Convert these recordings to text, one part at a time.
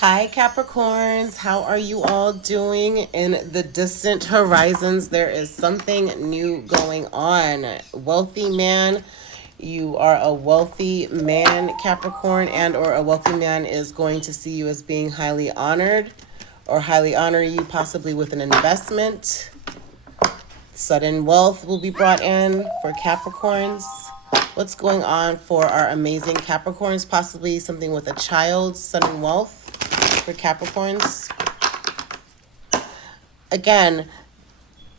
Hi Capricorns, how are you all doing? In the distant horizons, there is something new going on. Wealthy man, you are a wealthy man, Capricorn, and or a wealthy man is going to see you as being highly honored or highly honor you possibly with an investment. Sudden wealth will be brought in for Capricorns. What's going on for our amazing Capricorns? Possibly something with a child, sudden wealth for Capricorns. Again,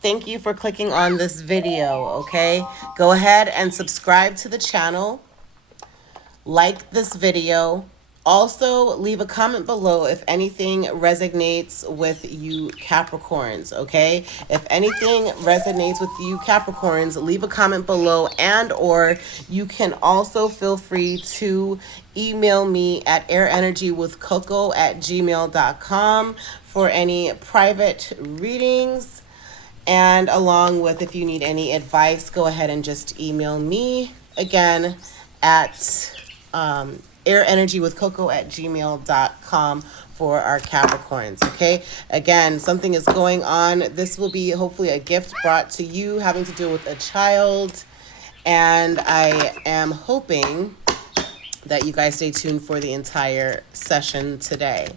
thank you for clicking on this video, okay? Go ahead and subscribe to the channel. Like this video. Also, leave a comment below if anything resonates with you Capricorns, okay? If anything resonates with you Capricorns, leave a comment below, and or you can also feel free to email me at airenergywithcoco@gmail.com for any private readings. And along with, if you need any advice, go ahead and just email me again at airenergywithcoco@gmail.com for our Capricorns, okay? Again, something is going on. This will be hopefully a gift brought to you having to do with a child. And I am hoping that you guys stay tuned for the entire session today,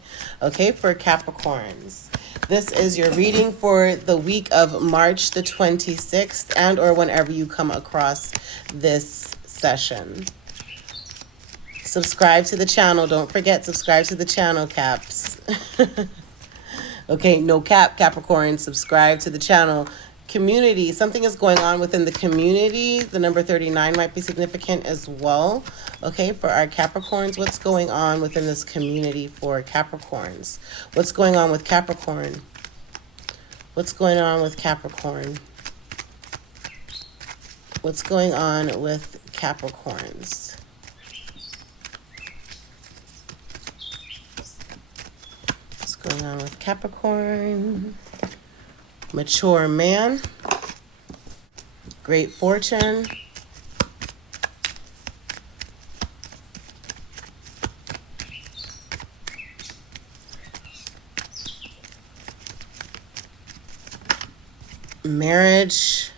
okay, for Capricorns. This is your reading for the week of March the 26th and or whenever you come across this session. Subscribe to the channel. Don't forget, subscribe to the channel, Caps. Okay, no cap, Capricorn. Subscribe to the channel. Community. Something is going on within the community. The number 39 might be significant as well. Okay, for our Capricorns, what's going on within this community for Capricorns? What's going on with Capricorn? What's going on with Capricorn? What's going on with Capricorns? Going on with Capricorn? Mature man, great fortune, marriage,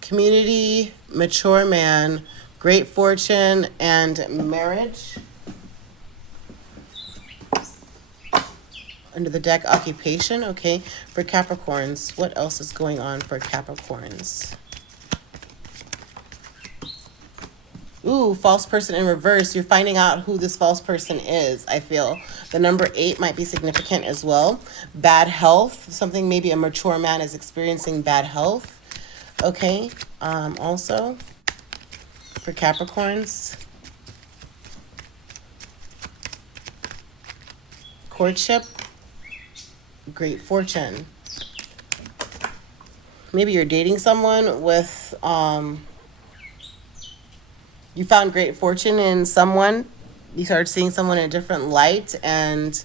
community, mature man, great fortune, and marriage. Under the deck, occupation. Okay, for Capricorns, what else is going on for Capricorns? Ooh, false person in reverse. You're finding out who this false person is, I feel. The number 8 might be significant as well. Bad health. Something, maybe a mature man is experiencing bad health. Okay, also for Capricorns. Courtship. Great fortune. Maybe you're dating someone with, you found great fortune in someone. You started seeing someone in a different light, and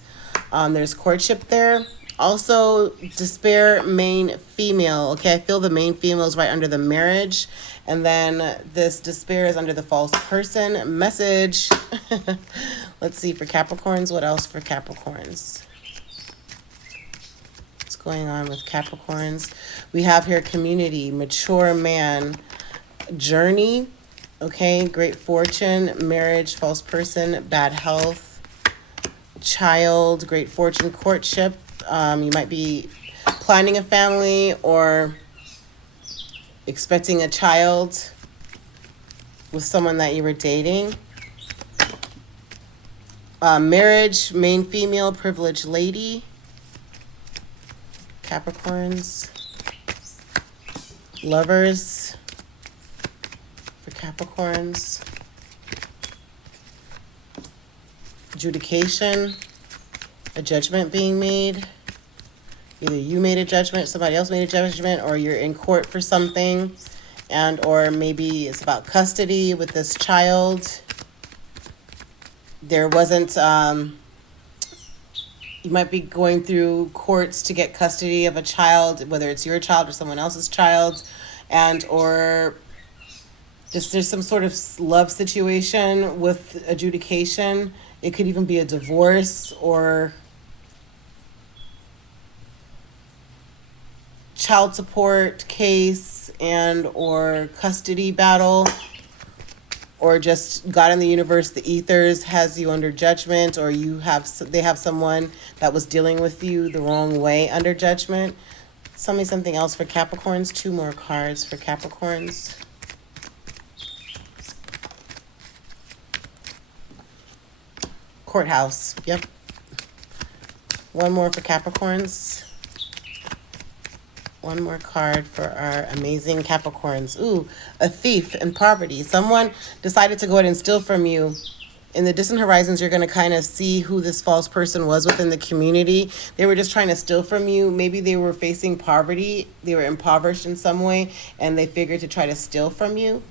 there's courtship there. Also, despair, main female. Okay, I feel the main female is right under the marriage. And then this despair is under the false person. Message. Let's see for Capricorns. What else for Capricorns? Going on with Capricorns? We have here community, mature man, journey, okay, great fortune, marriage, false person, bad health, child, great fortune, courtship. You might be planning a family or expecting a child with someone that you were dating. Marriage, main female, privileged lady. Capricorns, lovers for Capricorns, adjudication, a judgment being made. Either you made a judgment, somebody else made a judgment, or you're in court for something, and or maybe it's about custody with this child. There wasn't, you might be going through courts to get custody of a child, whether it's your child or someone else's child, and or just there's some sort of love situation with adjudication, It could even be a divorce or child support case and or custody battle, or just God in the universe, the ethers has you under judgment, or they have someone that was dealing with you the wrong way under judgment. Tell me something else for Capricorns. 2 more cards for Capricorns. Courthouse. Yep. 1 more for Capricorns. 1 more card for our amazing Capricorns. Ooh, a thief in poverty. Someone decided to go ahead and steal from you. In the distant horizons, you're going to kind of see who this false person was within the community. They were just trying to steal from you. Maybe they were facing poverty. They were impoverished in some way, and they figured to try to steal from you.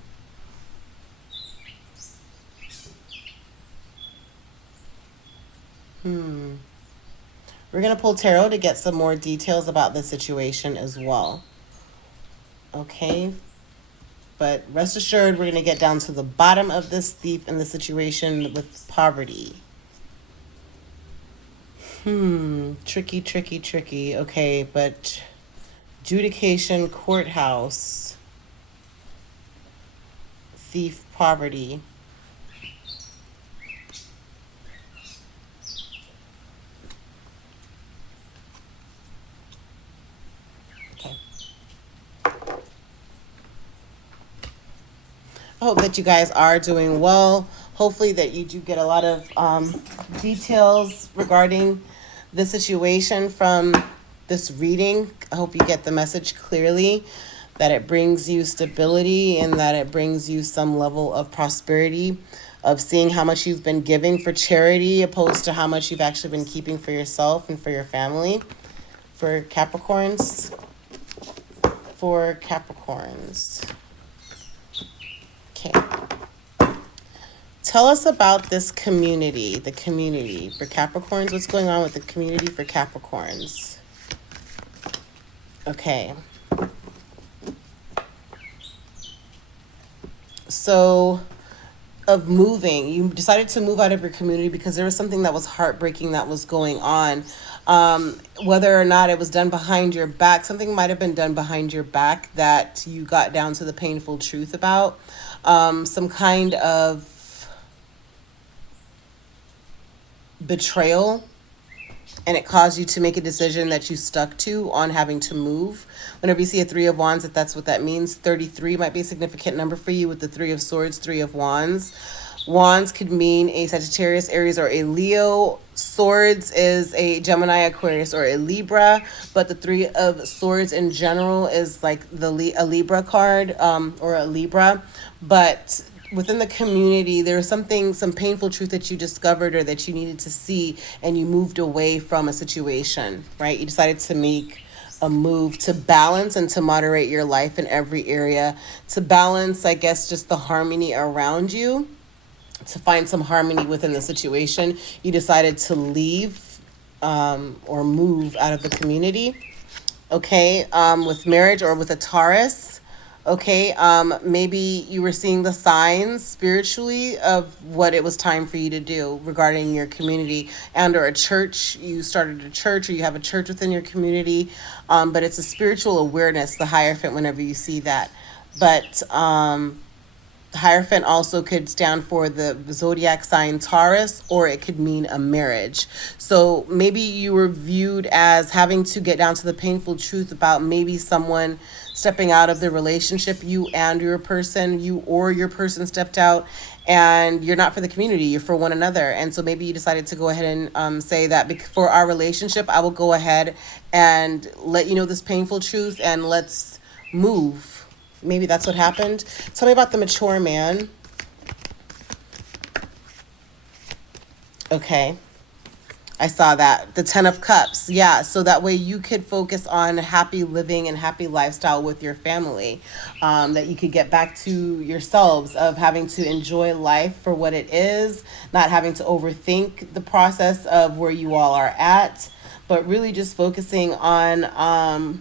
We're going to pull tarot to get some more details about the situation as well. Okay? But rest assured, we're going to get down to the bottom of this thief and the situation with poverty. Tricky, tricky, tricky. Okay, but adjudication, courthouse, thief, poverty. I hope that you guys are doing well. Hopefully that you do get a lot of details regarding the situation from this reading. I hope you get the message clearly, that it brings you stability and that it brings you some level of prosperity, of seeing how much you've been giving for charity opposed to how much you've actually been keeping for yourself and for your family. For Capricorns. For Capricorns. Okay. Tell us about this community, the community for Capricorns. What's going on with the community for Capricorns? Okay. So, of moving, you decided to move out of your community because there was something that was heartbreaking that was going on. Whether or not it was done behind your back, something might have been done behind your back that you got down to the painful truth about. Some kind of betrayal, and it caused you to make a decision that you stuck to on having to move. Whenever you see a 3 of Wands, if that's what that means, 33 might be a significant number for you with the 3 of Swords, 3 of Wands. Wands could mean a Sagittarius, Aries, or a Leo. Swords is a Gemini, Aquarius, or a Libra. But the 3 of Swords in general is like a Libra card, or a Libra. But within the community, there was some painful truth that you discovered or that you needed to see, and you moved away from a situation, right? You decided to make a move to balance and to moderate your life in every area, to balance, I guess, just the harmony around you, to find some harmony within the situation. You decided to leave or move out of the community. Okay, with marriage or with a Taurus. Okay, maybe you were seeing the signs spiritually of what it was time for you to do regarding your community and or a church. You started a church or you have a church within your community, but it's a spiritual awareness, the Hierophant, whenever you see that. But Hierophant also could stand for the zodiac sign Taurus, or it could mean a marriage. So maybe you were viewed as having to get down to the painful truth about maybe someone stepping out of the relationship, you or your person stepped out, and you're not for the community, you're for one another. And so maybe you decided to go ahead and say that for our relationship, I will go ahead and let you know this painful truth and let's move. Maybe that's what happened. Tell me about the mature man. Okay. I saw that. The 10 of Cups. Yeah. So that way you could focus on happy living and happy lifestyle with your family. That you could get back to yourselves of having to enjoy life for what it is, not having to overthink the process of where you all are at, but really just focusing on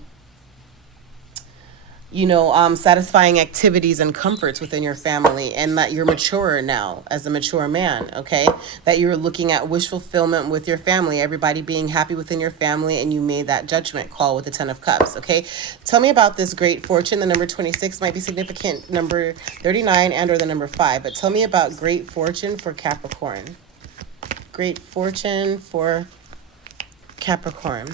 satisfying activities and comforts within your family, and that you're mature now as a mature man, okay? That you're looking at wish fulfillment with your family, everybody being happy within your family, and you made that judgment call with the 10 of Cups, okay? Tell me about this great fortune. The number 26 might be significant, number 39 and or the number 5, but tell me about great fortune for Capricorn. Great fortune for Capricorn.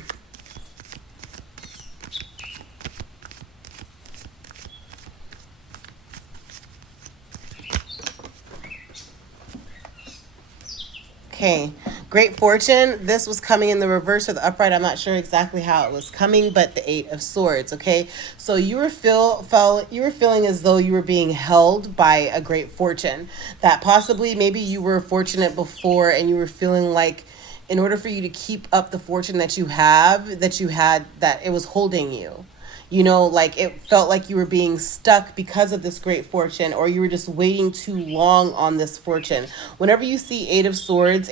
Okay, great fortune. This was coming in the reverse or the upright. I'm not sure exactly how it was coming, but the 8 of Swords. Okay, so you were feeling as though you were being held by a great fortune. That possibly maybe you were fortunate before, and you were feeling like, in order for you to keep up the fortune that you had, that it was holding you. Like it felt like you were being stuck because of this great fortune, or you were just waiting too long on this fortune. Whenever you see Eight of Swords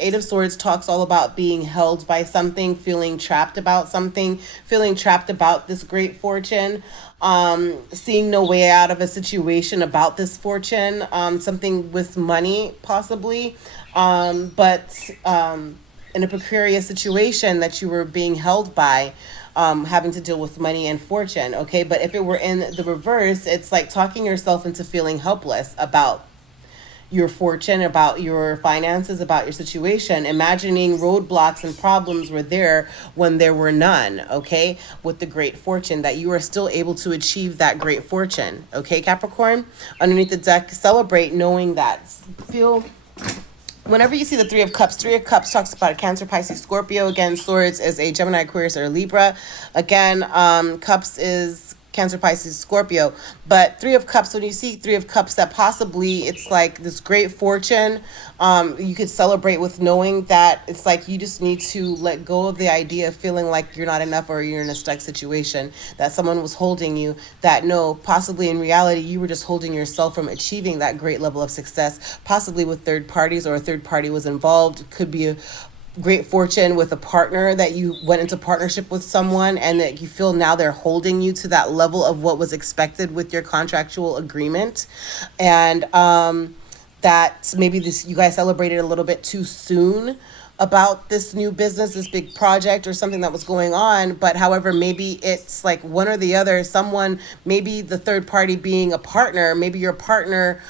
talks all about being held by something, feeling trapped about something, feeling trapped about this great fortune, seeing no way out of a situation about this fortune, something with money possibly, but in a precarious situation that you were being held by, having to deal with money and fortune. Okay, but if it were in the reverse, it's like talking yourself into feeling helpless about your fortune, about your finances, about your situation, imagining roadblocks and problems were there when there were none. Okay, with the great fortune, that you are still able to achieve that great fortune. Okay, Capricorn, underneath the deck, celebrate knowing that. Feel Whenever you see the Three of Cups talks about Cancer, Pisces, Scorpio. Again, Swords is a Gemini, Aquarius, or Libra. Again, Cups is Cancer, Pisces, Scorpio. But Three of Cups, when you see Three of Cups, that possibly it's like this great fortune. You could celebrate with knowing that it's like you just need to let go of the idea of feeling like you're not enough or you're in a stuck situation, that someone was holding you, that no, possibly in reality, you were just holding yourself from achieving that great level of success, possibly with third parties, or a third party was involved. It could be a great fortune with a partner, that you went into partnership with someone and that you feel now they're holding you to that level of what was expected with your contractual agreement. And that maybe this you guys celebrated a little bit too soon about this new business, this big project or something that was going on. But however, maybe it's like one or the other, someone, maybe the third party being a partner, maybe your partner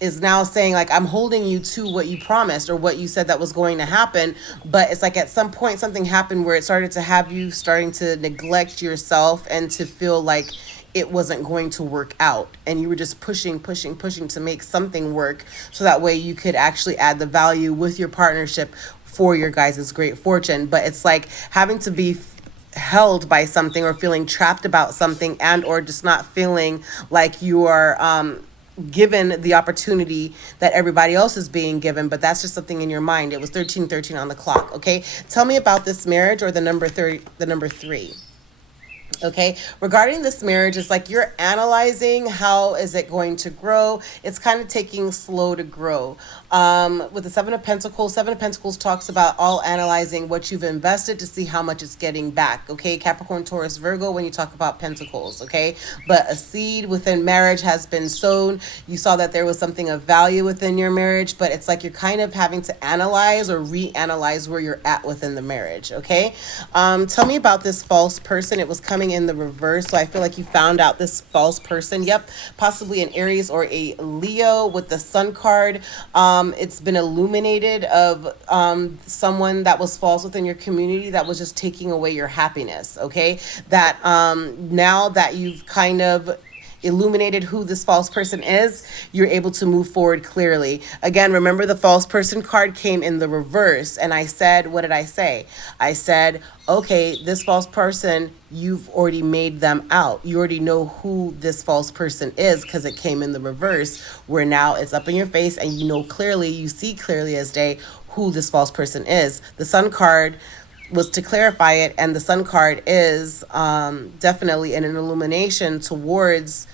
is now saying like, I'm holding you to what you promised or what you said that was going to happen. But it's like at some point something happened where it started to have you starting to neglect yourself and to feel like it wasn't going to work out, and you were just pushing to make something work, so that way you could actually add the value with your partnership for your guys' great fortune. But it's like having to be held by something, or feeling trapped about something, and or just not feeling like you are given the opportunity that everybody else is being given. But that's just something in your mind. It was 1313 on the clock. Okay, tell me about this marriage, or the number 3. Okay, regarding this marriage, it's like you're analyzing how is it going to grow. It's kind of taking slow to grow. With the Seven of Pentacles talks about all analyzing what you've invested to see how much it's getting back. Okay, Capricorn, Taurus, Virgo, when you talk about Pentacles. Okay, but a seed within marriage has been sown. You saw that there was something of value within your marriage, but it's like you're kind of having to analyze or reanalyze where you're at within the marriage. Okay, tell me about this false person. It was coming in the reverse, so I feel like you found out this false person. Yep, possibly an Aries or a Leo with the Sun card. It's been illuminated of someone that was false within your community, that was just taking away your happiness. Okay, that now that you've kind of illuminated who this false person is, you're able to move forward clearly. Again, remember the false person card came in the reverse, and I said, what did I say? I said, okay, this false person, you've already made them out. You already know who this false person is because it came in the reverse, where now it's up in your face and you know clearly, you see clearly as day who this false person is. The Sun card was to clarify it, and the Sun card is definitely an illumination towards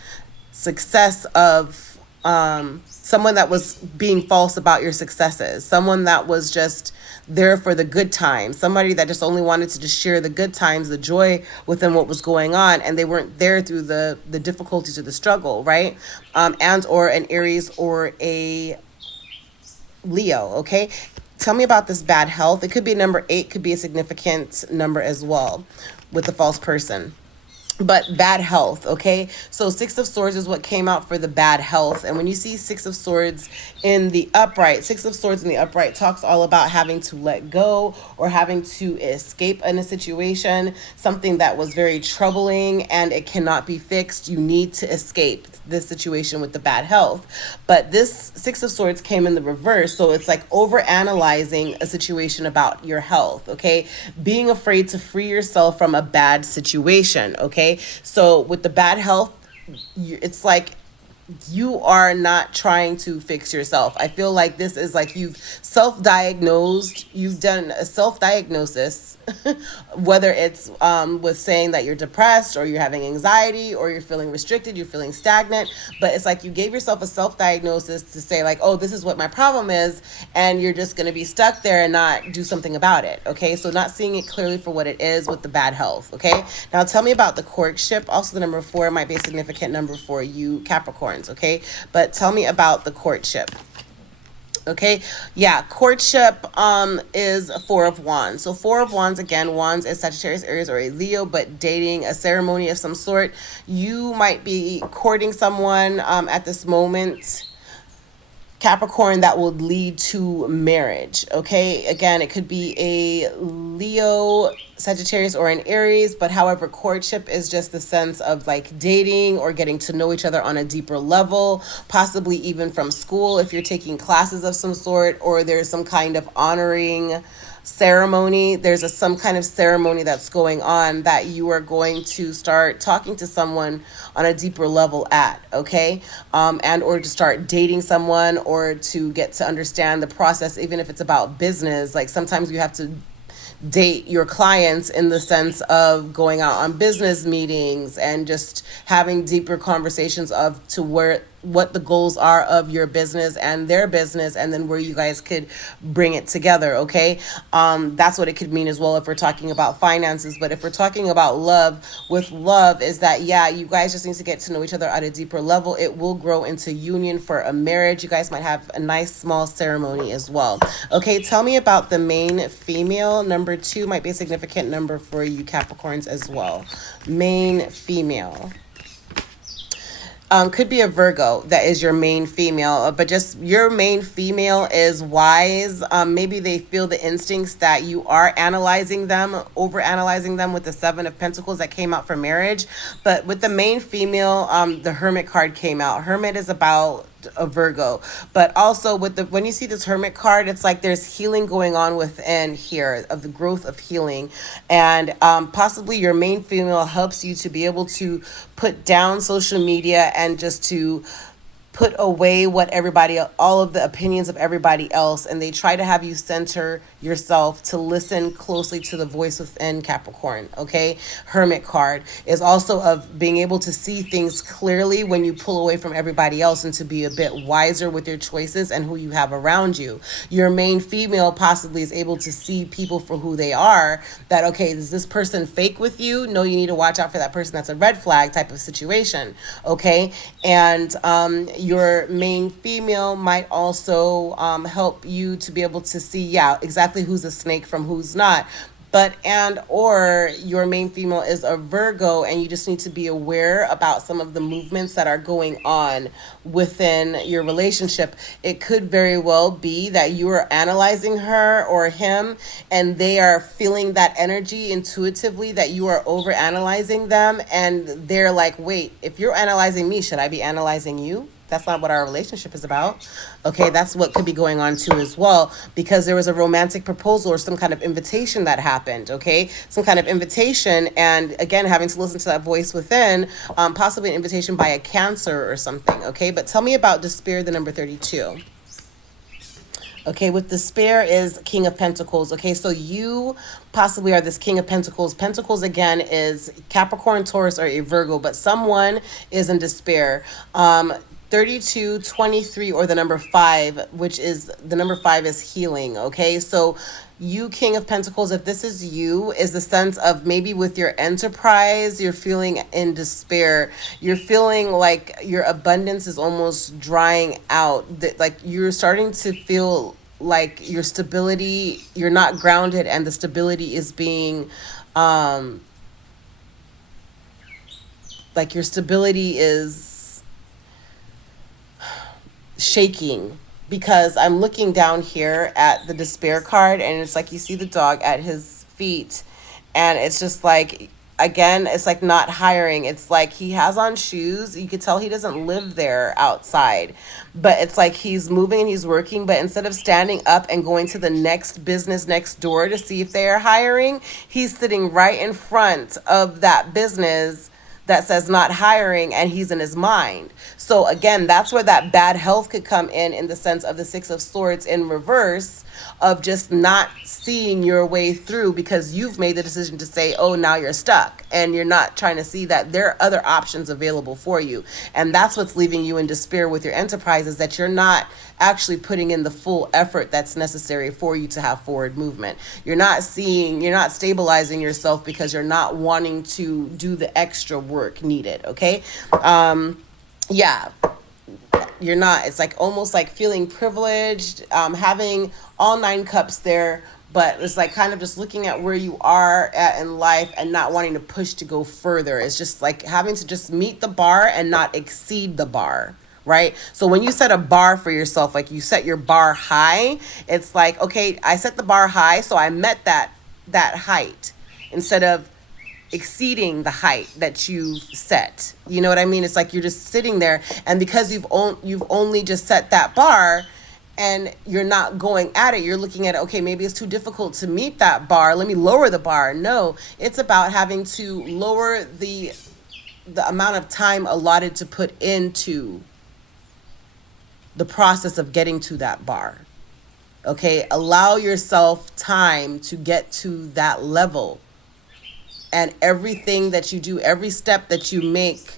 success of someone that was being false about your successes, someone that was just there for the good times, somebody that just only wanted to just share the good times, the joy within what was going on, and they weren't there through the difficulties or the struggle, right? And or an Aries or a Leo, okay? Tell me about this bad health. It could be number 8, could be a significant number as well with the false person. But bad health, okay? So 6 of Swords is what came out for the bad health. And when you see 6 of Swords in the upright, 6 of Swords in the upright talks all about having to let go or having to escape in a situation, something that was very troubling and it cannot be fixed. You need to escape this situation with the bad health. But this 6 of Swords came in the reverse. So it's like over analyzing a situation about your health, okay? Being afraid to free yourself from a bad situation, okay? So with the bad health, it's like you are not trying to fix yourself. I feel like this is like you've self-diagnosed, you've done a self-diagnosis, whether it's with saying that you're depressed or you're having anxiety or you're feeling restricted, you're feeling stagnant, but it's like you gave yourself a self-diagnosis to say like, oh, this is what my problem is, and you're just going to be stuck there and not do something about it, okay? So not seeing it clearly for what it is with the bad health, okay? Now tell me about the courtship. Also the number 4 might be a significant number for you Capricorns, okay? But tell me about the courtship. Okay, yeah, courtship is 4 of Wands. So 4 of Wands, again, Wands is Sagittarius, Aries, or a Leo, but dating, a ceremony of some sort. You might be courting someone at this moment, Capricorn, that will lead to marriage, okay? Again, it could be a Leo, Sagittarius, or an Aries, but however, courtship is just the sense of like dating or getting to know each other on a deeper level, possibly even from school if you're taking classes of some sort, or there's some kind of honoring ceremony. There's some kind of ceremony that's going on that you are going to start talking to someone on a deeper level at, okay? And or to start dating someone or to get to understand the process, even if it's about business. Like sometimes you have to date your clients in the sense of going out on business meetings and just having deeper conversations of to where what the goals are of your business and their business, and then where you guys could bring it together, okay? That's what it could mean as well if we're talking about finances. But if we're talking about love, with love is that, yeah, you guys just need to get to know each other at a deeper level. It will grow into union for a marriage. You guys might have a nice small ceremony as well. Okay, tell me about the main female. Number 2 might be a significant number for you Capricorns as well. Main female. Could be a Virgo that is your main female, but just your main female is wise. Maybe they feel the instincts that you are analyzing them, over analyzing them with the 7 of Pentacles that came out for marriage. But with the main female, the Hermit card came out. Hermit is about a Virgo, but also with the when you see this Hermit card, it's like there's healing going on within here, of the growth of healing, and possibly your main female helps you to be able to put down social media and just to put away what everybody, all of the opinions of everybody else, and they try to have you center yourself to listen closely to the voice within Capricorn, okay? Hermit card is also of being able to see things clearly when you pull away from everybody else, and to be a bit wiser with your choices and who you have around you. Your main female possibly is able to see people for who they are, that, okay, is this person fake with you? No, you need to watch out for that person. That's a red flag type of situation, okay? And your main female might also help you to be able to see, yeah, exactly who's a snake from who's not. But and or your main female is a Virgo, and you just need to be aware about some of the movements that are going on within your relationship. It could very well be that you are analyzing her or him, and they are feeling that energy intuitively that you are over analyzing them, and they're like, wait, if you're analyzing me, should I be analyzing you? That's not what our relationship is about. Okay, that's what could be going on too as well, because there was a romantic proposal or some kind of invitation that happened, okay? Some kind of invitation, and again, having to listen to that voice within, possibly an invitation by a Cancer or something, okay? But tell me about Despair, the number 32. Okay, with Despair is King of Pentacles. Okay, so you possibly are this King of Pentacles. Pentacles, again, is Capricorn, Taurus, or a Virgo, but someone is in despair. 32, 23, or the number 5, which is the number 5 is healing. Okay, so you, King of Pentacles, if this is you, is the sense of maybe with your enterprise, you're feeling in despair. You're feeling like your abundance is almost drying out. That like you're starting to feel like your stability, you're not grounded, and the stability is being like your stability is shaking, because I'm looking down here at the despair card, and it's like you see the dog at his feet, and it's just like, again, it's like not hiring. It's like he has on shoes, you could tell he doesn't live there outside, but it's like he's moving and he's working, but instead of standing up and going to the next business next door to see if they are hiring, he's sitting right in front of that business that says not hiring, and he's in his mind. So again, that's where that bad health could come in the sense of the 6 of Swords in reverse, of just not seeing your way through because you've made the decision to say, oh, now you're stuck, and you're not trying to see that there are other options available for you. And that's what's leaving you in despair with your enterprise, is that you're not actually putting in the full effort that's necessary for you to have forward movement. You're not stabilizing yourself because you're not wanting to do the extra work needed. Okay. Yeah, you're not. It's like almost like feeling privileged, having all 9 cups there, but it's like kind of just looking at where you are at in life and not wanting to push to go further. It's just like having to just meet the bar and not exceed the bar. Right? So when you set a bar for yourself, like you set your bar high, it's like, okay, I set the bar high, so I met that height instead of exceeding the height that you set. You know what I mean? It's like you're just sitting there, and because you've only just set that bar and you're not going at it, you're looking at it, okay, maybe it's too difficult to meet that bar, let me lower the bar. No, it's about having to lower the amount of time allotted to put into the process of getting to that bar. Okay, allow yourself time to get to that level, and everything that you do, every step that you make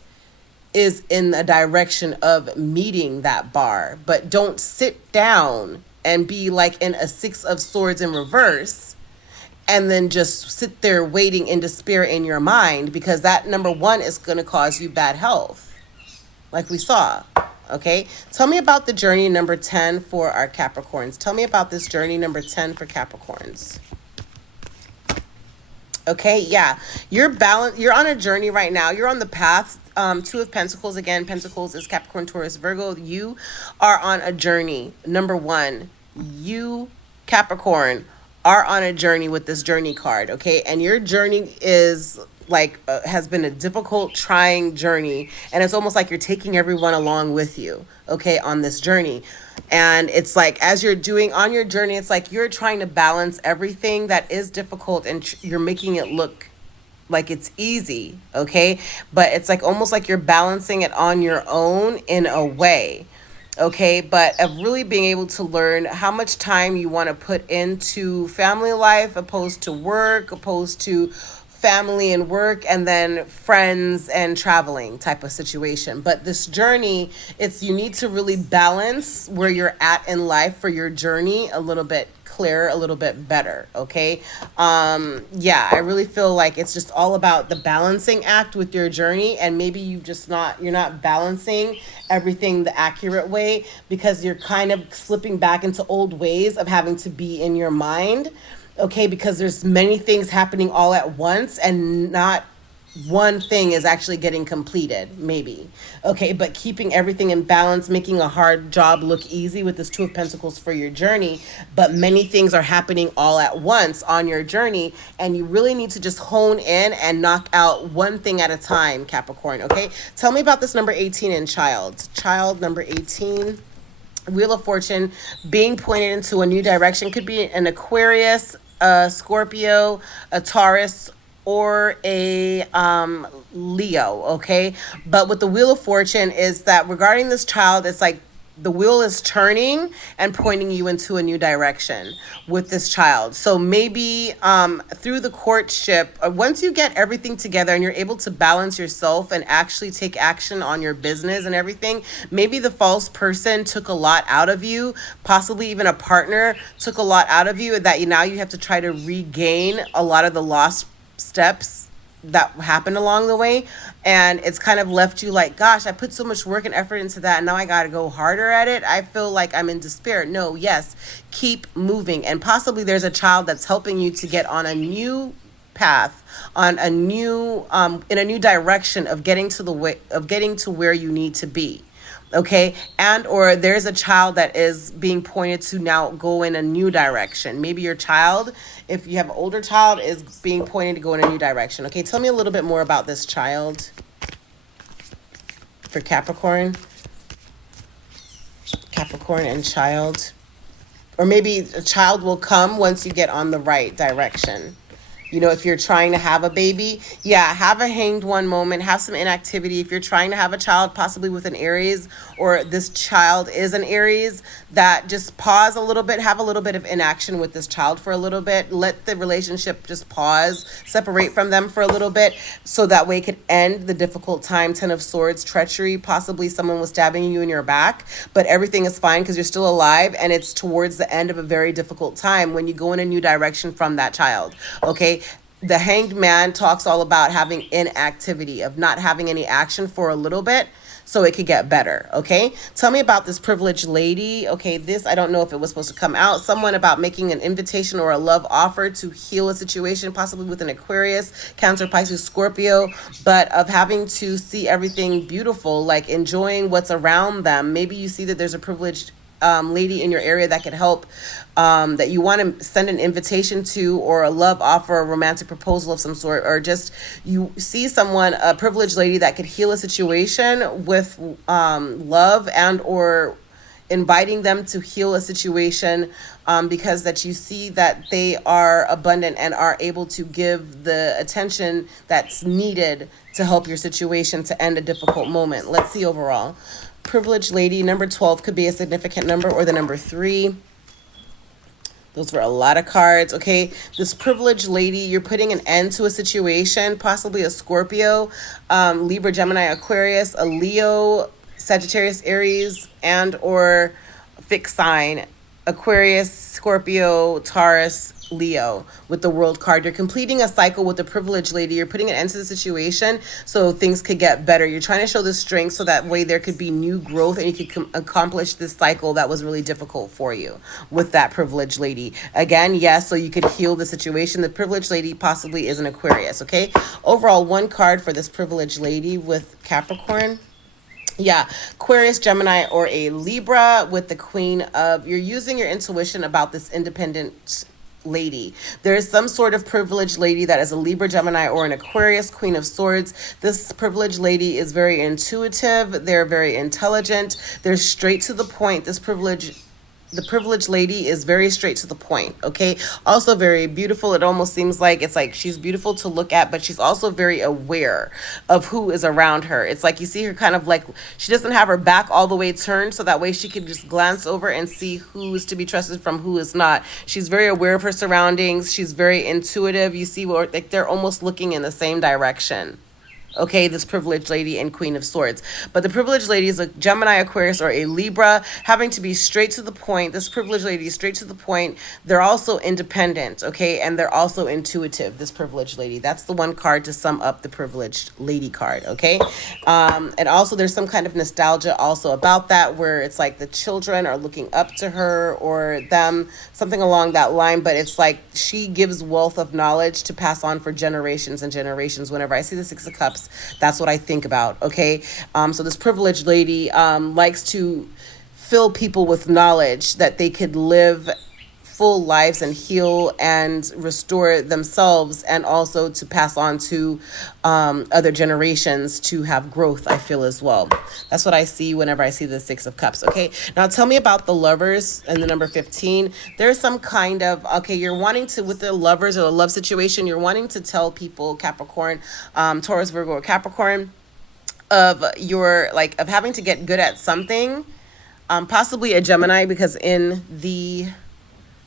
is in a direction of meeting that bar. But don't sit down and be like in a 6 of Swords in reverse and then just sit there waiting in despair in your mind, because that number 1 is going to cause you bad health, like we saw. Okay, tell me about the journey number 10 for our Capricorns. Tell me about this journey number 10 for Capricorns. Okay, yeah, you're on a journey right now. You're on the path. 2 of Pentacles, again, Pentacles is Capricorn, Taurus, Virgo. You are on a journey. Number 1, you, Capricorn, are on a journey with this journey card. Okay, and your journey is like has been a difficult, trying journey, and it's almost like you're taking everyone along with you, okay, on this journey. And it's like, as you're doing on your journey, it's like you're trying to balance everything that is difficult, and you're making it look like it's easy, okay, but it's like almost like you're balancing it on your own in a way. Okay, but of really being able to learn how much time you want to put into family life opposed to work, opposed to family and work, and then friends and traveling type of situation. But this journey, you need to really balance where you're at in life for your journey a little bit clearer, a little bit better. Okay. Yeah, I really feel like it's just all about the balancing act with your journey, and maybe you're not balancing everything the accurate way, because you're kind of slipping back into old ways of having to be in your mind. Okay, because there's many things happening all at once, and not one thing is actually getting completed, maybe. Okay, but keeping everything in balance, making a hard job look easy with this 2 of Pentacles for your journey, but many things are happening all at once on your journey, and you really need to just hone in and knock out one thing at a time, Capricorn. Okay, tell me about this number 18 in child number 18. Wheel of Fortune being pointed into a new direction. Could be an Aquarius, a Scorpio, a Taurus, or a Leo. Okay, but with the Wheel of Fortune is that regarding this child, it's like the wheel is turning and pointing you into a new direction with this child. So maybe through the courtship, once you get everything together and you're able to balance yourself and actually take action on your business and everything, maybe the false person took a lot out of you, possibly even a partner took a lot out of you, that now you have to try to regain a lot of the lost steps that happened along the way. And it's kind of left you like, gosh, I put so much work and effort into that, and now I got to go harder at it. I feel like I'm in despair. No, yes, keep moving. And possibly there's a child that's helping you to get on a new path, on a new in a new direction of getting to the way of getting to where you need to be. Okay, and or there's a child that is being pointed to now go in a new direction. Maybe your child, if you have an older child, is being pointed to go in a new direction. Okay, tell me a little bit more about this child for Capricorn and child. Or maybe a child will come once you get on the right direction. You know, if you're trying to have a baby, yeah, have a hanged one moment, have some inactivity. If you're trying to have a child, possibly with an Aries, or this child is an Aries, that just pause a little bit, have a little bit of inaction with this child for a little bit. Let the relationship just pause, separate from them for a little bit, so that way it could end the difficult time. 10 of Swords, treachery, possibly someone was stabbing you in your back, but everything is fine because you're still alive, and it's towards the end of a very difficult time when you go in a new direction from that child, okay? The Hanged Man talks all about having inactivity, of not having any action for a little bit so it could get better, okay? Tell me about this privileged lady. Okay, this, I don't know if it was supposed to come out. Someone about making an invitation or a love offer to heal a situation, possibly with an Aquarius, Cancer, Pisces, Scorpio, but of having to see everything beautiful, like enjoying what's around them. Maybe you see that there's a privileged lady in your area that could help, that you want to send an invitation to, or a love offer, a romantic proposal of some sort, or just you see someone, a privileged lady that could heal a situation with love, and or inviting them to heal a situation, because that you see that they are abundant and are able to give the attention that's needed to help your situation to end a difficult moment. Let's see overall. Privileged lady, number 12 could be a significant number, or the number 3. Those were a lot of cards, okay? This privileged lady, you're putting an end to a situation, possibly a Scorpio, Libra, Gemini, Aquarius, a Leo, Sagittarius, Aries, and or fixed sign, Aquarius, Scorpio, Taurus, Leo with the World card. You're completing a cycle with the privileged lady. You're putting an end to the situation so things could get better. You're trying to show the strength so that way there could be new growth, and you could accomplish this cycle that was really difficult for you with that privileged lady. Again, yes, so you could heal the situation. The privileged lady possibly is an Aquarius, okay? Overall, one card for this privileged lady with Capricorn. Yeah, Aquarius, Gemini, or a Libra with the Queen of, you're using your intuition about this independent lady. There is some sort of privileged lady that is a Libra, Gemini, or an Aquarius, Queen of Swords. This privileged lady is very intuitive. They're very intelligent. They're straight to the point. The privileged lady is very straight to the point, okay? Also very beautiful. It almost seems like it's like she's beautiful to look at, but she's also very aware of who is around her. It's like you see her kind of like, she doesn't have her back all the way turned, so that way she can just glance over and see who is to be trusted from who is not. She's very aware of her surroundings. She's very intuitive. You see, like they're almost looking in the same direction. Okay, this privileged lady and Queen of Swords. But the privileged lady is a Gemini, Aquarius, or a Libra, having to be straight to the point. This privileged lady is straight to the point. They're also independent, okay? And they're also intuitive, this privileged lady. That's the one card to sum up the privileged lady card, okay? And also there's some kind of nostalgia also about that, where it's like the children are looking up to her or them, something along that line. But it's like she gives wealth of knowledge to pass on for generations and generations. Whenever I see the Six of Cups, that's what I think about, okay? So this privileged lady likes to fill people with knowledge that they could live full lives and heal and restore themselves, and also to pass on to other generations to have growth, I feel, as well. That's what I see whenever I see the Six of Cups, okay? Now tell me about the Lovers and the number 15. There's some kind of, okay, you're wanting to, with the Lovers or a love situation, you're wanting to tell people, Capricorn, Taurus, Virgo, or Capricorn, of your, like, of having to get good at something, possibly a Gemini, because in the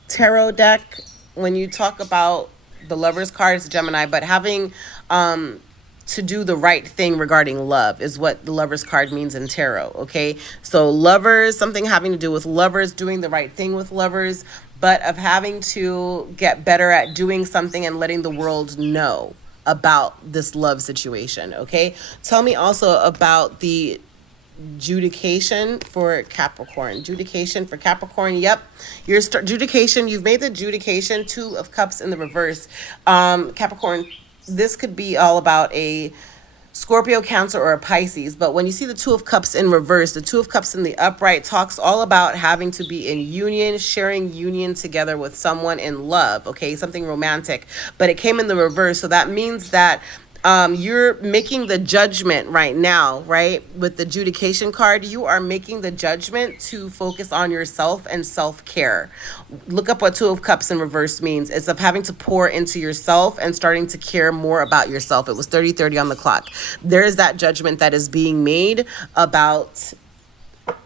tarot deck, when you talk about the Lover's card, it's Gemini, but having to do the right thing regarding love is what the Lover's card means in tarot, okay? So lovers, something having to do with lovers, doing the right thing with lovers, but of having to get better at doing something and letting the world know about this love situation, okay? Tell me also about the judication for Capricorn. Judication for Capricorn. Yep. Your judication, you've made the judication, 2 of Cups in the reverse. Capricorn, this could be all about a Scorpio, Cancer, or a Pisces. But when you see the 2 of Cups in reverse, the 2 of Cups in the upright talks all about having to be in union, sharing union together with someone in love, okay? Something romantic. But it came in the reverse. So that means that you're making the judgment right now, right? With the judication card, you are making the judgment to focus on yourself and self-care. Look up what 2 of Cups in reverse means. It's of having to pour into yourself and starting to care more about yourself. It was 30:30 on the clock. There is that judgment that is being made about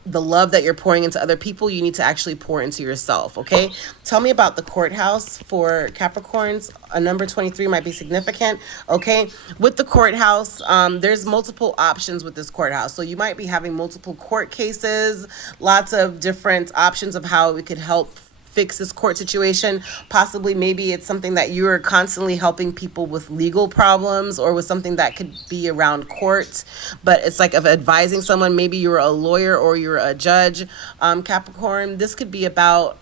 the love that you're pouring into other people. You need to actually pour into yourself, okay? Tell me about the courthouse for Capricorns. A number 23 might be significant, okay? With the courthouse, there's multiple options with this courthouse. So you might be having multiple court cases, lots of different options of how we could help fix this court situation. Possibly maybe it's something that you're constantly helping people with legal problems, or with something that could be around court, but it's like of advising someone. Maybe you're a lawyer or you're a judge, Capricorn. This could be about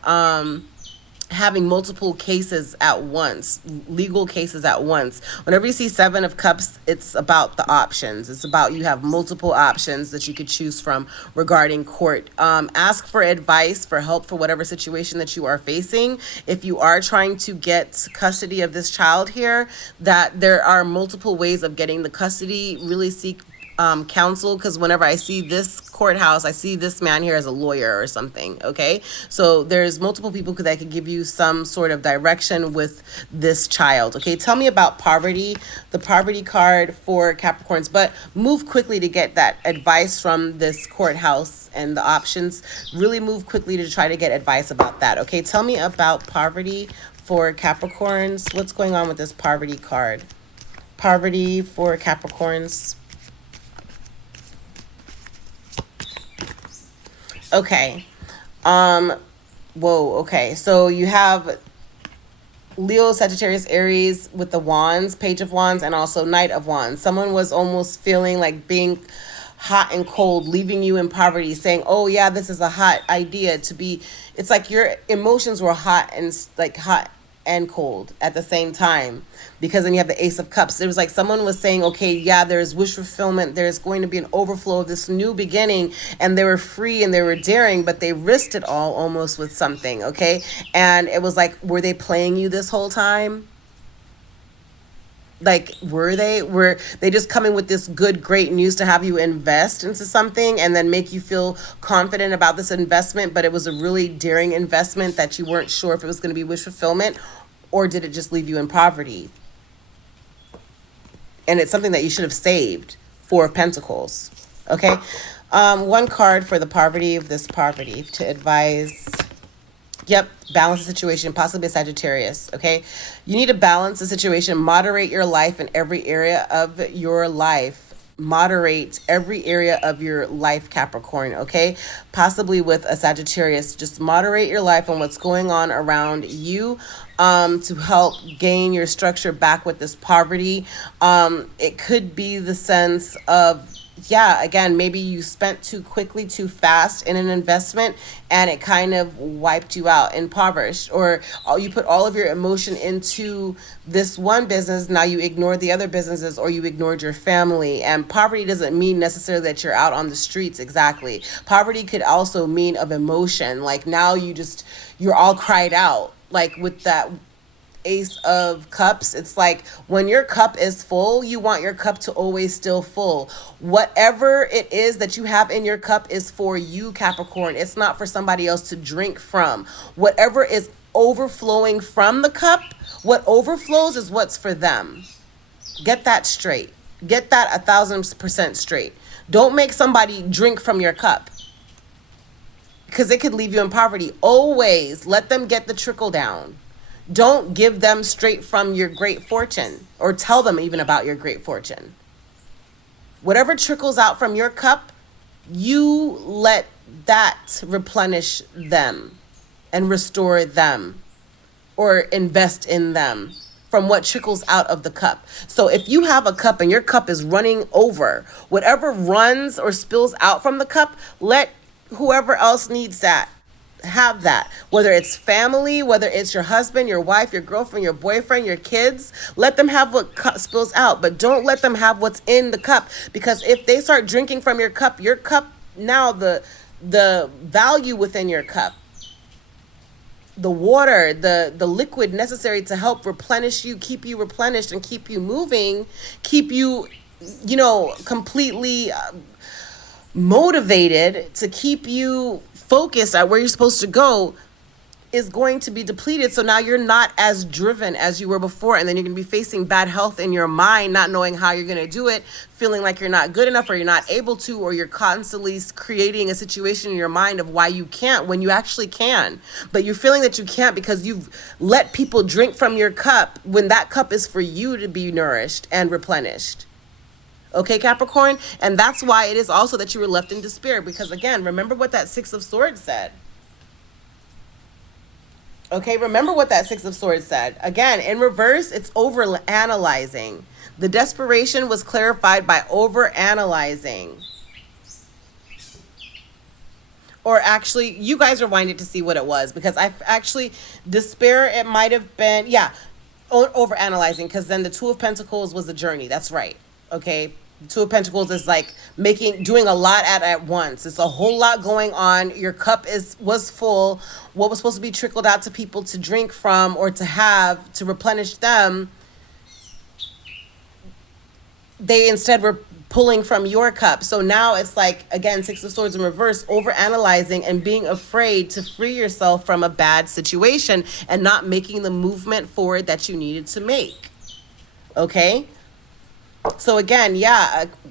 having multiple cases at once, legal cases at once. Whenever you see 7 of Cups, it's about the options. It's about you have multiple options that you could choose from regarding court. Ask for advice, for help for whatever situation that you are facing. If you are trying to get custody of this child here, that there are multiple ways of getting the custody. Really seek counsel, because whenever I see this courthouse, I see this man here as a lawyer or something, okay? So there's multiple people that could give you some sort of direction with this child, okay? Tell me about poverty, the poverty card for Capricorns, but move quickly to get that advice from this courthouse and the options. Really move quickly to try to get advice about that, okay? Tell me about poverty for Capricorns. What's going on with this poverty card? Poverty for Capricorns. Okay. Whoa, okay. So you have Leo, Sagittarius, Aries with the Wands, Page of Wands, and also Knight of Wands. Someone was almost feeling like being hot and cold, leaving you in poverty, saying, oh yeah, this is a hot idea to be. It's like your emotions were hot and cold at the same time, because then you have the Ace of Cups. It was like someone was saying, okay, yeah, there's wish fulfillment, there's going to be an overflow of this new beginning, and they were free and they were daring, but they risked it all almost with something, okay? And it was like, were they playing you this whole time? Like, were they just coming with this good, great news to have you invest into something and then make you feel confident about this investment, but it was a really daring investment that you weren't sure if it was going to be wish fulfillment, or did it just leave you in poverty? And it's something that you should have saved. 4 of Pentacles, okay? One card for the poverty of this poverty to advise. Yep, balance the situation, possibly a Sagittarius, okay? You need to balance the situation, moderate your life in every area of your life. Moderate every area of your life, Capricorn, okay? Possibly with a Sagittarius. Just moderate your life and what's going on around you to help gain your structure back with this poverty. It could be the sense of, yeah, again, maybe you spent too quickly, too fast in an investment, and it kind of wiped you out, impoverished, or you put all of your emotion into this one business. Now you ignore the other businesses, or you ignored your family. And poverty doesn't mean necessarily that you're out on the streets. Exactly. Poverty could also mean of emotion. Like now you're all cried out, like with that Ace of Cups. It's like when your cup is full, you want your cup to always still full. Whatever it is that you have in your cup is for you, Capricorn. It's not for somebody else to drink from. Whatever is overflowing from the cup, what overflows is what's for them. Get that straight. Get that 1,000% straight. Don't make somebody drink from your cup. because it could leave you in poverty. Always let them get the trickle down. Don't give them straight from your great fortune, or tell them even about your great fortune. Whatever trickles out from your cup, you let that replenish them and restore them, or invest in them from what trickles out of the cup. So if you have a cup and your cup is running over, whatever runs or spills out from the cup, let whoever else needs that have that. Whether it's family, whether it's your husband, your wife, your girlfriend, your boyfriend, your kids, let them have what spills out, but don't let them have what's in the cup. Because if they start drinking from your cup now, the value within your cup, the water, the liquid necessary to help replenish you, keep you replenished and keep you moving, keep you, completely motivated, to keep you focused at where you're supposed to go, is going to be depleted. So now you're not as driven as you were before. And then you're going to be facing bad health in your mind, not knowing how you're going to do it, feeling like you're not good enough, or you're not able to, or you're constantly creating a situation in your mind of why you can't when you actually can. But you're feeling that you can't because you've let people drink from your cup when that cup is for you to be nourished and replenished. Okay, Capricorn? And that's why it is also that you were left in despair. Because again, remember what that Six of Swords said. Okay, remember what that Six of Swords said. Again, in reverse, it's over analyzing. The desperation was clarified by over analyzing. Or actually, you guys rewind it to see what it was, because I actually, despair, it might have been, over analyzing, because then the Two of Pentacles was the journey. That's right. Okay. Two of Pentacles is like doing a lot at once. It's a whole lot going on. Your cup was full. What was supposed to be trickled out to people to drink from or to have to replenish them, they instead were pulling from your cup. So now it's like, again, Six of Swords in reverse, over analyzing and being afraid to free yourself from a bad situation and not making the movement forward that you needed to make. Okay. So again,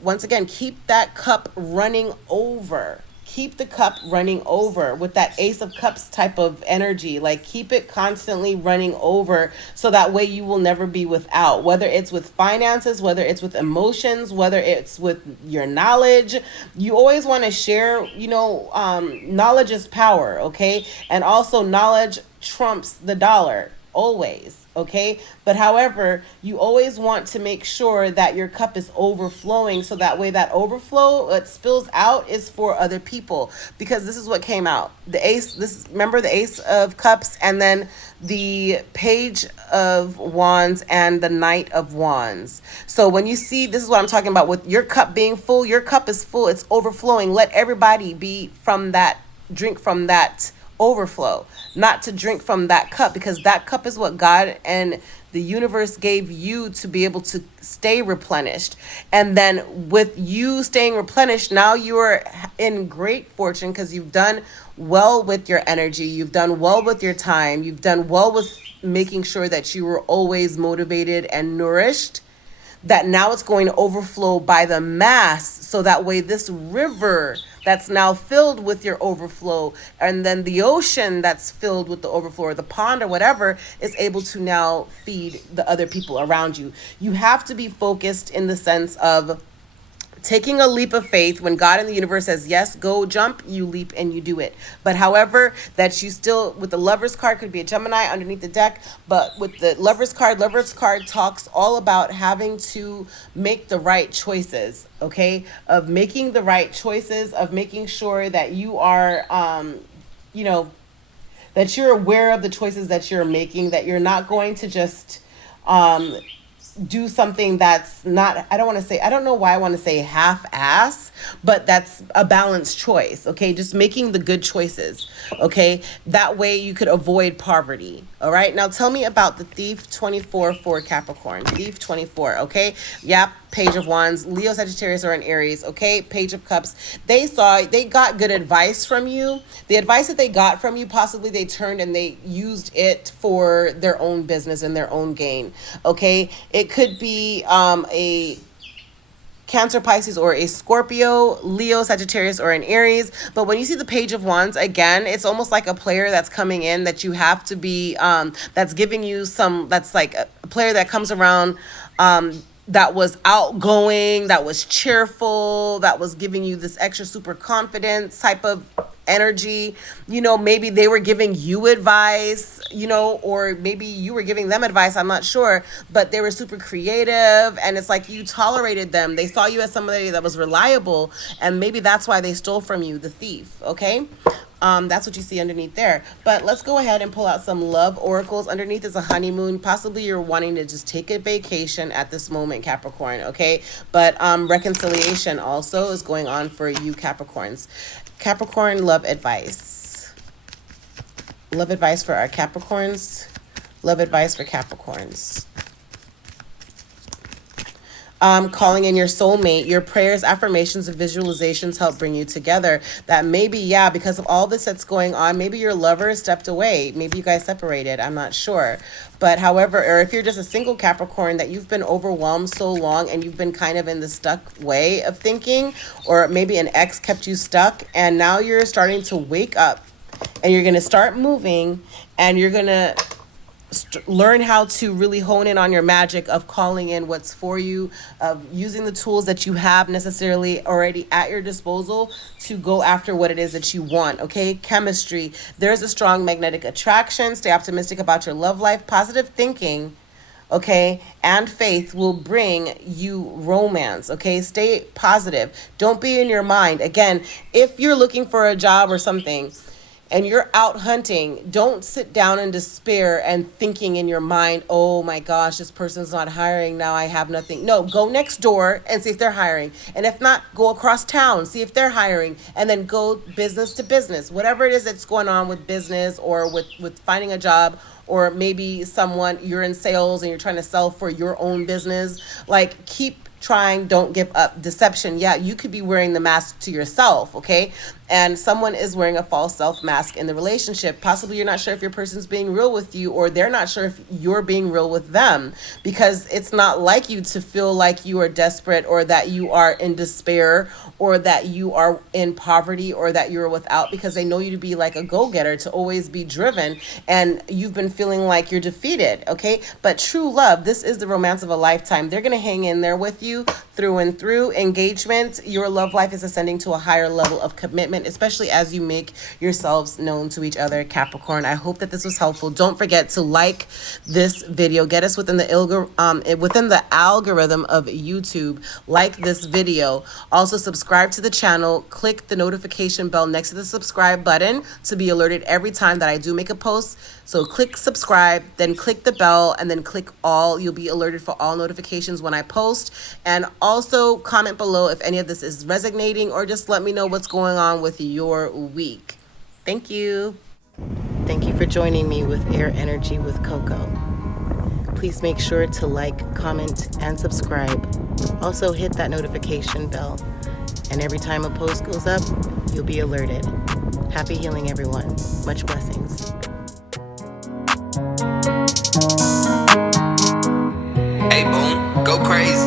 once again, keep that cup running over. Keep the cup running over with that Ace of Cups type of energy. Like, keep it constantly running over, so that way you will never be without. Whether it's with finances, whether it's with emotions, whether it's with your knowledge, you always want to share, knowledge is power, okay? And also knowledge trumps the dollar, always. Okay. But however, you always want to make sure that your cup is overflowing, so that way that overflow, what spills out, is for other people. Because this is what came out. Remember the Ace of Cups, and then the Page of Wands and the Knight of Wands. So when you see, this is what I'm talking about with your cup being full, your cup is full, it's overflowing. Let everybody drink from that overflow, not to drink from that cup, because that cup is what God and the universe gave you to be able to stay replenished. And then with you staying replenished, now you are in great fortune, because you've done well with your energy, you've done well with your time, you've done well with making sure that you were always motivated and nourished, that now it's going to overflow by the mass. So that way this river that's now filled with your overflow, and then the ocean that's filled with the overflow, or the pond or whatever, is able to now feed the other people around you. You have to be focused in the sense of taking a leap of faith. When God in the universe says, yes, go jump, you leap and you do it. But however, that you still, with the Lover's card, could be a Gemini underneath the deck, but with the Lover's card talks all about having to make the right choices, okay? Of making the right choices, of making sure that you are, that you're aware of the choices that you're making, that you're not going to just, do something that's not, I don't know why I want to say half-ass, but that's a balanced choice, okay? Just making the good choices, okay? That way you could avoid poverty, all right? Now tell me about the Thief 24 for Capricorn. Thief 24, okay? Yep, Page of Wands, Leo, Sagittarius, or an Aries, okay? Page of Cups. They got good advice from you. The advice that they got from you, possibly they turned and they used it for their own business and their own gain, okay? It could be Cancer, Pisces, or a Scorpio, Leo, Sagittarius, or an Aries. But when you see the Page of Wands, again, it's almost like a player that's coming in that you have to be, that's giving you some, that's like a player that comes around, that was outgoing, that was cheerful, that was giving you this extra super confidence type of energy. You know, maybe they were giving you advice, you know, or maybe you were giving them advice, I'm not sure, but they were super creative, and it's like you tolerated them. They saw you as somebody that was reliable, and maybe that's why they stole from you, the thief, okay? That's what you see underneath there. But let's go ahead and pull out some love oracles. Underneath is a honeymoon. Possibly you're wanting to just take a vacation at this moment, Capricorn, okay? But reconciliation also is going on for you, Capricorns. Capricorn love advice. Love advice for our Capricorns. Love advice for Capricorns. Calling in your soulmate. Your prayers, affirmations, and visualizations help bring you together. That maybe, yeah, because of all this that's going on, maybe your lover stepped away. Maybe you guys separated. I'm not sure. But however, or if you're just a single Capricorn, that you've been overwhelmed so long and you've been kind of in the stuck way of thinking, or maybe an ex kept you stuck, and now you're starting to wake up and you're going to start moving, and you're going to learn how to really hone in on your magic of calling in what's for you, of using the tools that you have necessarily already at your disposal to go after what it is that you want, okay? Chemistry. There's a strong magnetic attraction. Stay optimistic about your love life. Positive thinking, okay, and faith will bring you romance, okay? Stay positive. Don't be in your mind. Again, if you're looking for a job or something, and you're out hunting, don't sit down in despair and thinking in your mind, oh my gosh, this person's not hiring, now I have nothing. No, go next door and see if they're hiring. And if not, go across town, see if they're hiring, and then go business to business. Whatever it is that's going on with business or with finding a job, or maybe someone, you're in sales and you're trying to sell for your own business, like keep trying, don't give up. Deception, yeah, you could be wearing the mask to yourself, okay? And someone is wearing a false self mask in the relationship. Possibly you're not sure if your person's being real with you, or they're not sure if you're being real with them, because it's not like you to feel like you are desperate, or that you are in despair, or that you are in poverty, or that you're without, because they know you to be like a go-getter, to always be driven, and you've been feeling like you're defeated, okay? But true love, this is the romance of a lifetime. They're gonna hang in there with you through and through. Engagement, your love life is ascending to a higher level of commitment, especially as you make yourselves known to each other, Capricorn. I hope that this was helpful. Don't forget to like this video. Get us within the algorithm of YouTube. Like this video. Also subscribe to the channel. Click the notification bell next to the subscribe button to be alerted every time that I do make a post. So click subscribe, then click the bell, and then click all. You'll be alerted for all notifications when I post. And also comment below if any of this is resonating, or just let me know what's going on with your week. Thank you. Thank you for joining me with Air Energy with Coco. Please make sure to like, comment, and subscribe. Also hit that notification bell. And every time a post goes up, you'll be alerted. Happy healing, everyone. Much blessings. Hey, boom, go crazy.